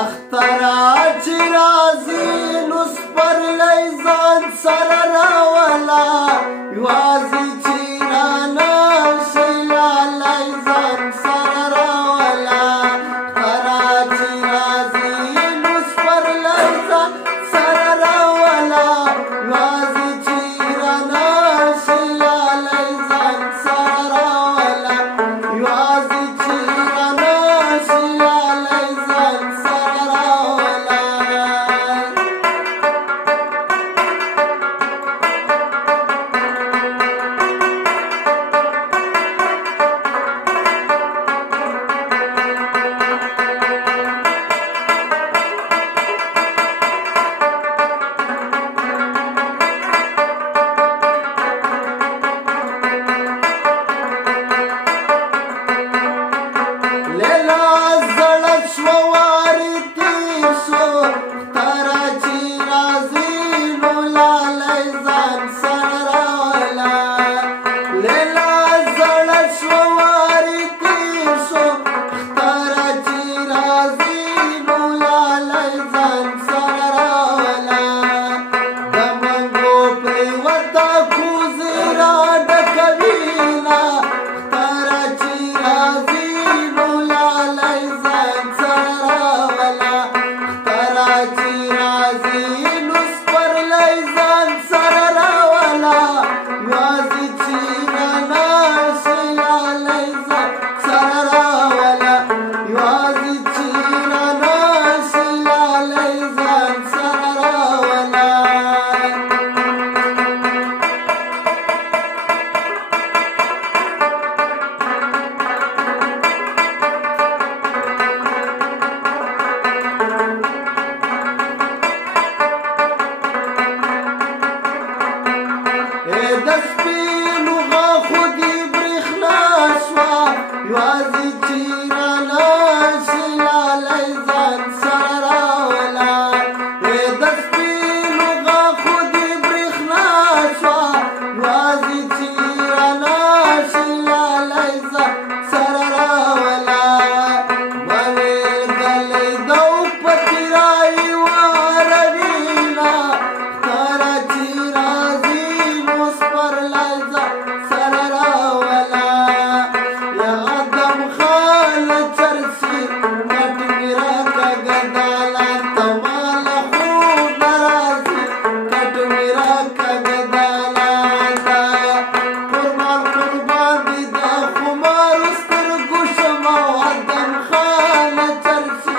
اخترا چې راځي نو سپرلی ځان سره راوله یوازې چې رانه شي لالی ځان سره راوله اخترا چې راځي نو سپرلی ځان سره راوله یوازې چې رانه شي لالی ځان سره راوله یوازې چې رانه شي لالی ځان سره راوله لیلا زړه شوه وارې تېر شو اختره چې راځي نو لالی ځان سره راوله لیلا زړه شوه وارې تېر شو اختره چې راځي نو لالی ځان سره راوله د منګو پرېوته کوزې را ډکوینه اختره چې راځي نو لالی ځان سره راوله اختره چې راځي نو سپرلی ځان سره راوله یوازې چې رانه شي لالی ځان سره راوله یوازې چې رانه شي لالی ځان سره راوله د سپینو غاښو دې برېښنا شوه یوازې چې رانه شي لالی ځان سره راوله د سپینو غاښو دې برېښنا شوه یوازې چې رانه شي لالی ځان سره راوله ما ویل ګلۍ د په تېرایي واروینه اختره چې راځي نو سپرلی ځان سره راوله یا آدم خان چرسي کټ مې راکږه دالان ته ماله خوب نه راځي کټ مې راکږه دالان ته قربان قربان دې د خمارو سترګو شمه آدم خان چرسي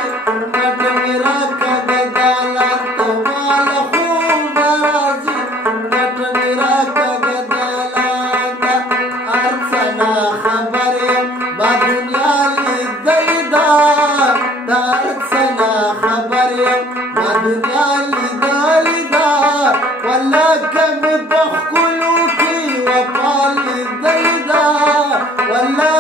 کټ مې راکږه دالان ته ماله خوب نه راځي کټ مې راکږه دالان ته هر څه نه خبر یم ما دنیا لیدلې ده د هر څه نه خبر یم ما دنیا لیدلې ده والله که مې په ښکلو کې وفا لیدلې ده والله